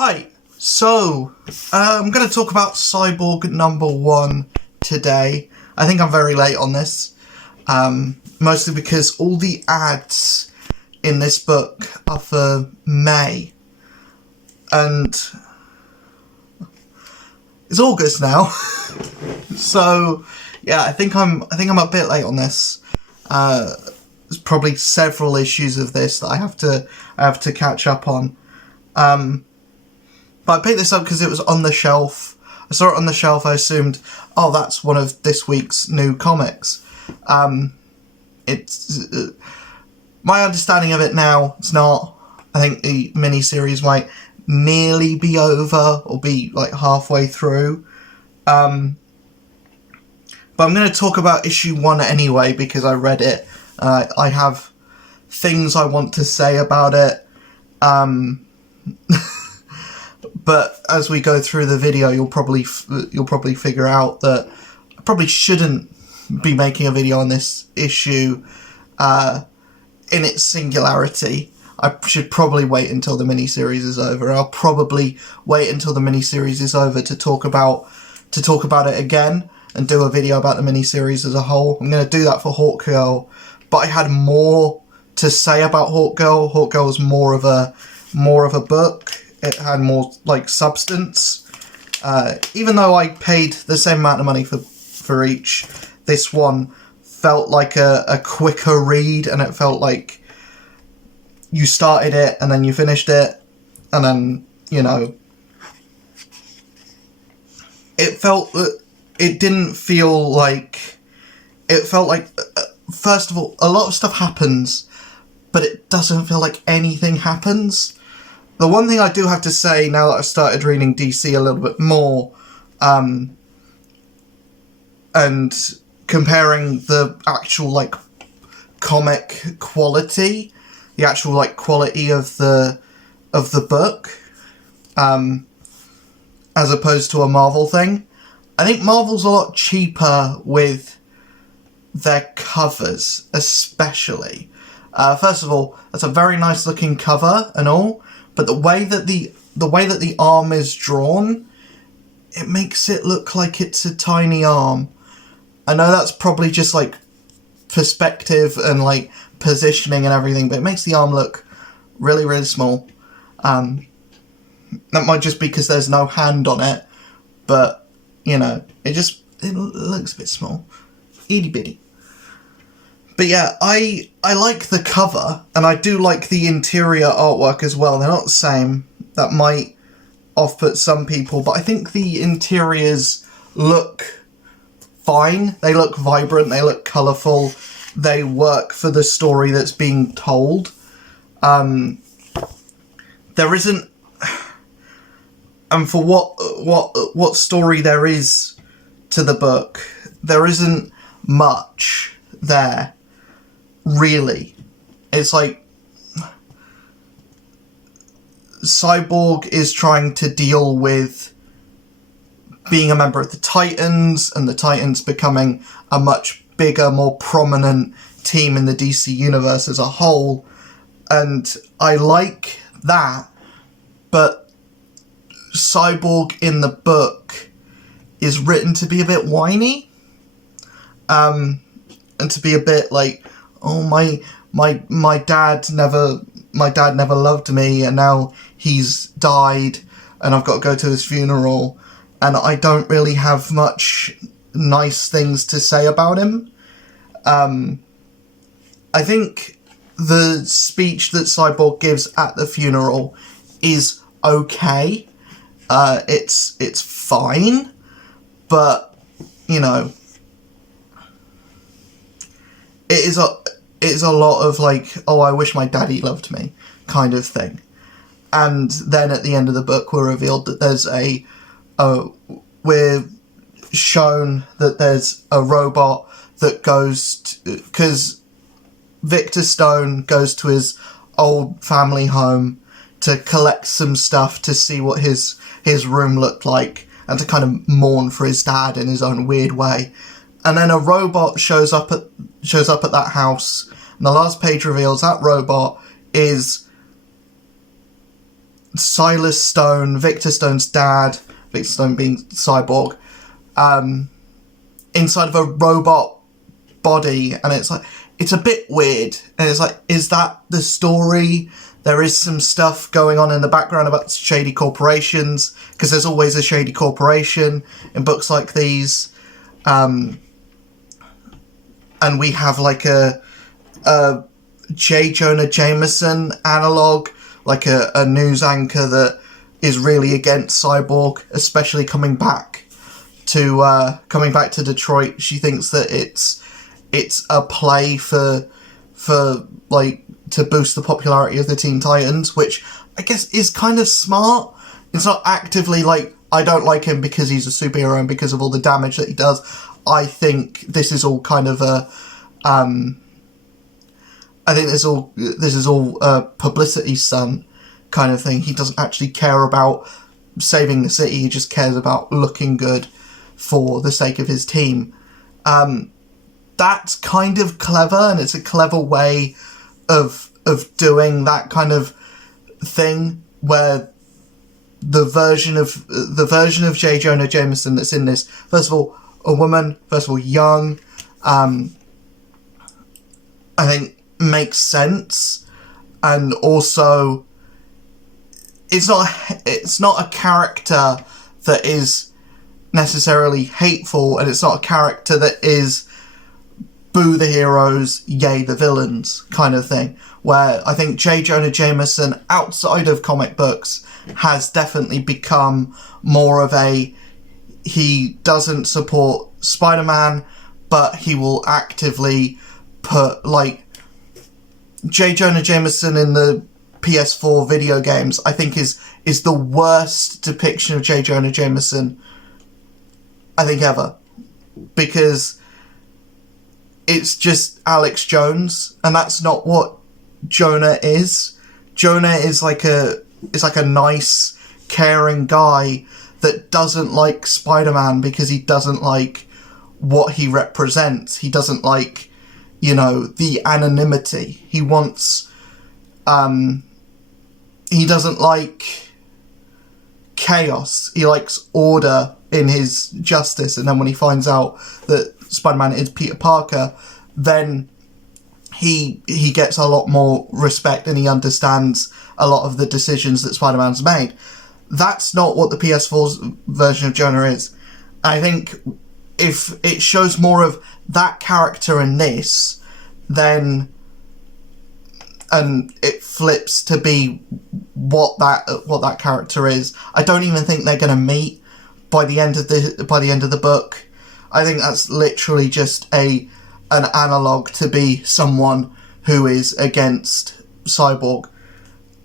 Right, so I'm going to talk about Cyborg #1 today. I think I'm very late on this, mostly because all the ads in this book are for May, and it's August now. So yeah, I think I'm a bit late on this. There's probably several issues of this that I have to catch up on. But I picked this up because it was on the shelf. I saw it on the shelf, I assumed, oh, that's one of this week's new comics. It's my understanding of it now, it's not. I think the miniseries might nearly be over, or be like halfway through. But I'm going to talk about issue 1 anyway, because I read it. I have things I want to say about it. But as we go through the video, you'll probably figure out that I probably shouldn't be making a video on this issue in its singularity. I should probably wait until the miniseries is over. I'll probably wait until the miniseries is over to talk about it again and do a video about the miniseries as a whole. I'm going to do that for Hawkgirl, but I had more to say about Hawkgirl. Hawkgirl was more of a book. It had more like substance. Even though I paid the same amount of money for each, this one felt like a quicker read, and it felt like you started it and then you finished it, and then, you know, it felt like first of all, a lot of stuff happens, but it doesn't feel like anything happens. The one thing I do have to say, now that I've started reading DC a little bit more, and comparing the actual, like, comic quality, the actual, like, quality of the book, as opposed to a Marvel thing, I think Marvel's a lot cheaper with their covers, especially. First of all, that's a very nice looking cover and all, but the way that the arm is drawn, it makes it look like it's a tiny arm. I know that's probably just like perspective and like positioning and everything, but it makes the arm look really, really small. That might just be because there's no hand on it, but you know, it looks a bit small, itty bitty. But yeah, I like the cover, and I do like the interior artwork as well. They're not the same. That might off-put some people, but I think the interiors look fine. They look vibrant, they look colourful, they work for the story that's being told. There isn't... And for what story there is to the book, there isn't much there. Really. It's like Cyborg is trying to deal with being a member of the Titans, and the Titans becoming a much bigger, more prominent team in the DC universe as a whole, and I like that, but Cyborg in the book is written to be a bit whiny, and to be a bit like, oh, my dad never loved me, and now he's died, and I've got to go to his funeral, and I don't really have much nice things to say about him. I think the speech that Cyborg gives at the funeral is okay. It's fine, but, you know, it is a lot of like, oh, I wish my daddy loved me kind of thing. And then at the end of the book, we're revealed that there's we're shown that there's a robot that goes, because Victor Stone goes to his old family home to collect some stuff to see what his room looked like, and to kind of mourn for his dad in his own weird way. And then a robot shows up at that house, and the last page reveals that robot is Silas Stone, Victor Stone's dad, Victor Stone being Cyborg, inside of a robot body, and it's like, it's a bit weird, and it's like, is that the story? There is some stuff going on in the background about shady corporations, because there's always a shady corporation in books like these, and we have like a J. Jonah Jameson analogue, like a news anchor that is really against Cyborg, especially coming back to Detroit. She thinks that it's a play for like to boost the popularity of the Teen Titans, which I guess is kind of smart. It's not actively like, I don't like him because he's a superhero and because of all the damage that he does. I think this is all kind of a I think this is all a publicity stunt kind of thing. He doesn't actually care about saving the city. He just cares about looking good for the sake of his team. That's kind of clever, and it's a clever way of doing that kind of thing, where the version of J. Jonah Jameson that's in this, first of all, a woman, first of all, young, I think makes sense, and also it's not a character that is necessarily hateful, and it's not a character that is boo the heroes, yay the villains kind of thing, where I think J. Jonah Jameson, outside of comic books, has definitely become more of a, he doesn't support Spider-Man, but he will actively put, like, J. Jonah Jameson in the PS4 video games, I think is the worst depiction of J. Jonah Jameson I think ever, because it's just Alex Jones, and that's not what Jonah is. Jonah is like a nice, caring guy that doesn't like Spider-Man because he doesn't like what he represents. He doesn't like, you know, the anonymity. He wants, he doesn't like chaos. He likes order in his justice, and then when he finds out that Spider-Man is Peter Parker, then he gets a lot more respect, and he understands a lot of the decisions that Spider-Man's made. That's not what the PS4's version of Jonah is. I think if it shows more of that character in this, then, and it flips to be what that character is, I don't even think they're going to meet by the end of the book. I think that's literally just an analogue to be someone who is against Cyborg.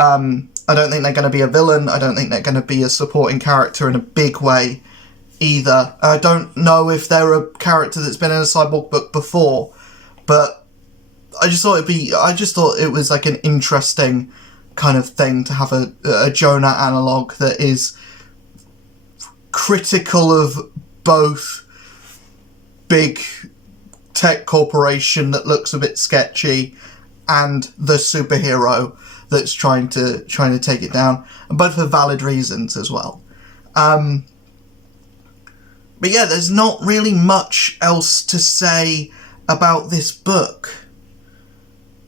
I don't think they're going to be a villain. I don't think they're going to be a supporting character in a big way either. I don't know if they're a character that's been in a Cyborg book before, but I just thought it was like an interesting kind of thing to have a Jonah analogue that is critical of both big tech corporation that looks a bit sketchy and the superhero that's trying to take it down, and both for valid reasons as well. But yeah, there's not really much else to say about this book.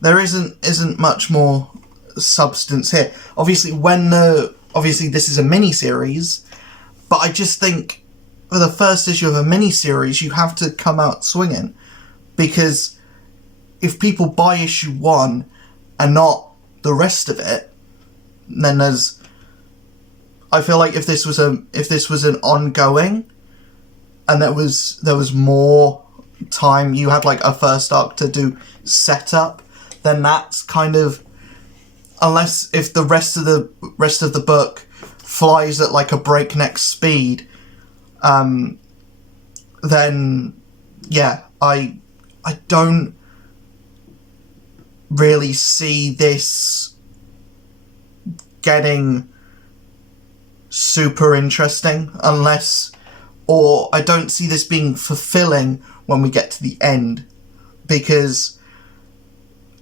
There isn't much more substance here. Obviously this is a mini-series, but I just think for the first issue of a mini-series, you have to come out swinging, because if people buy issue 1 and not the rest of it, then I feel like if this was an ongoing, and there was more time, you had like a first arc to do setup, then that's kind of, unless if the rest of the book flies at like a breakneck speed, then yeah, I don't really see this getting super interesting or I don't see this being fulfilling when we get to the end, because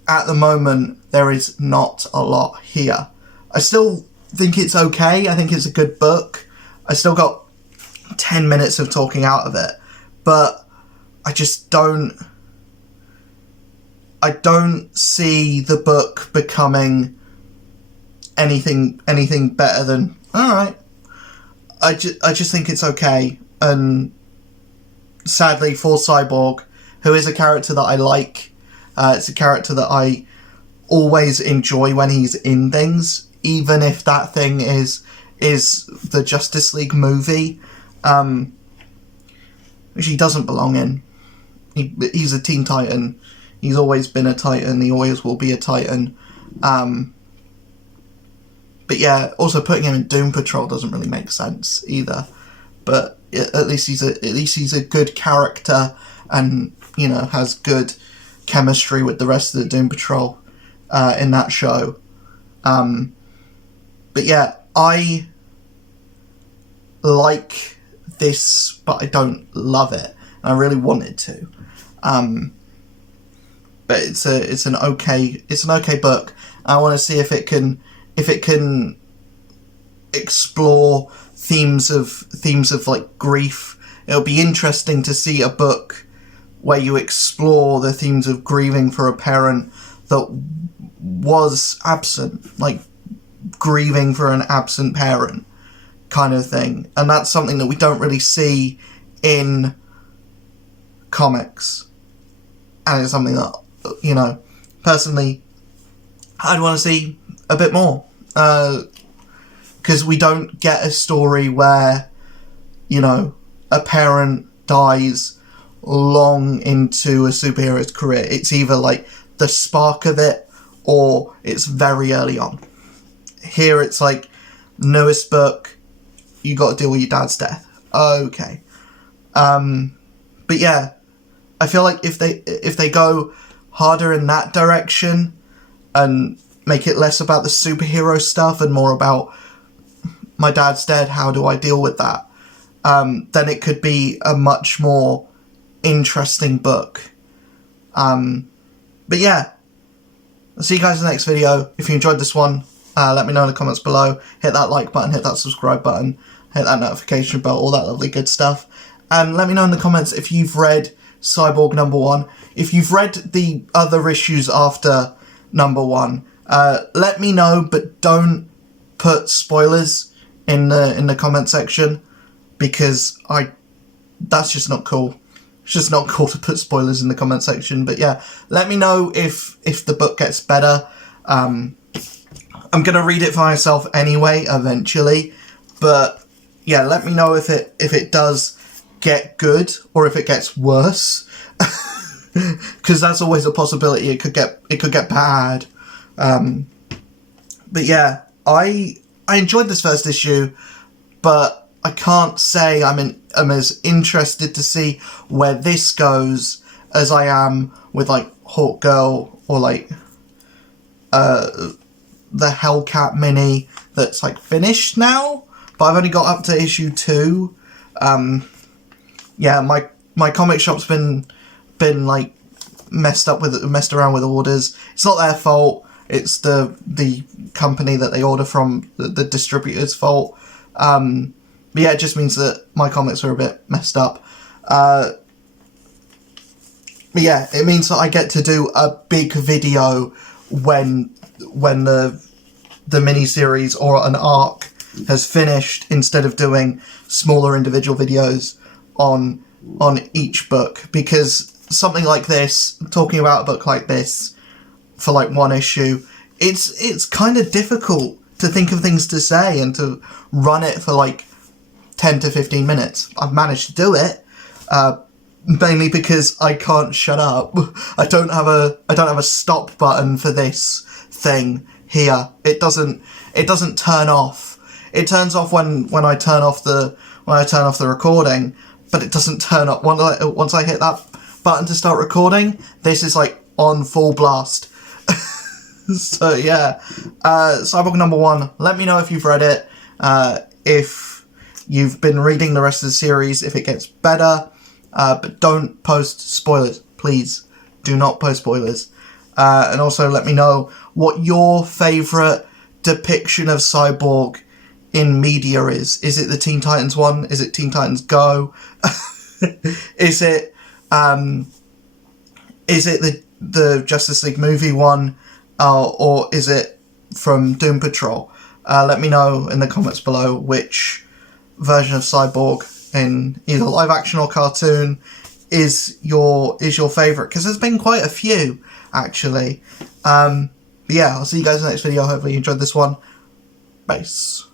at the moment there is not a lot here. I still think it's okay. I think it's a good book. I still got 10 minutes of talking out of it, but I just don't see the book becoming anything better than alright. I just think it's okay, and sadly for Cyborg, who is a character that I like, it's a character that I always enjoy when he's in things, even if that thing is the Justice League movie, which he doesn't belong in. He's a Teen Titan. He's always been a Titan. He always will be a Titan. But yeah, also putting him in Doom Patrol doesn't really make sense either. But at least he's a good character, and has good chemistry with the rest of the Doom Patrol in that show. But yeah, I like this, but I don't love it. I really wanted to. But it's an okay book. I want to see if it can explore themes of like grief. It'll be interesting to see a book where you explore the themes of grieving for a parent that was absent, like grieving for an absent parent kind of thing. And that's something that we don't really see in comics. And it's something that, personally, I'd want to see a bit more. Because we don't get a story where, a parent dies long into a superhero's career. It's either like the spark of it, or it's very early on. Here it's like, newest book, you got to deal with your dad's death. Okay. But yeah, I feel like if they go harder in that direction and make it less about the superhero stuff and more about my dad's dead, how do I deal with that? Then it could be a much more interesting book. But yeah, I'll see you guys in the next video. If you enjoyed this one, let me know in the comments below. Hit that like button, hit that subscribe button, hit that notification bell, all that lovely good stuff. And let me know in the comments if you've read Cyborg #1. If you've read the other issues after #1, let me know, but don't put spoilers in the comment section, because that's just not cool. It's just not cool to put spoilers in the comment section. But yeah, let me know if the book gets better. I'm gonna read it for myself anyway eventually, but yeah, let me know if it does get good or if it gets worse, because that's always a possibility. It could get bad. But yeah, I enjoyed this first issue, but I can't say I'm as interested to see where this goes as I am with like Hawk Girl or like the Hellcat mini that's like finished now, but I've only got up to issue 2. Yeah, my comic shop's been like messed around with orders. It's not their fault. It's the company that they order from, the distributor's fault. But yeah, it just means that my comics are a bit messed up. But yeah, it means that I get to do a big video when the miniseries or an arc has finished, instead of doing smaller individual videos on each book, because something like this, talking about a book like this for like one issue, it's kind of difficult to think of things to say and to run it for like 10 to 15 minutes. I've managed to do it, mainly because I can't shut up. I don't have a stop button for this thing here. It doesn't turn off. It turns off when I turn off the recording, but it doesn't turn up once I hit that button to start recording. This is like on full blast. So yeah, Cyborg #1. Let me know if you've read it, if you've been reading the rest of the series, if it gets better, but don't post spoilers, please. Do not post spoilers. And also let me know what your favourite depiction of Cyborg in media is. Is it the Teen Titans one? Is it Teen Titans Go? Is it the Justice League movie one, or is it from Doom Patrol? Let me know in the comments below which version of Cyborg in either live action or cartoon is your favourite, because there's been quite a few actually. But yeah, I'll see you guys in the next video. Hopefully you enjoyed this one. Peace.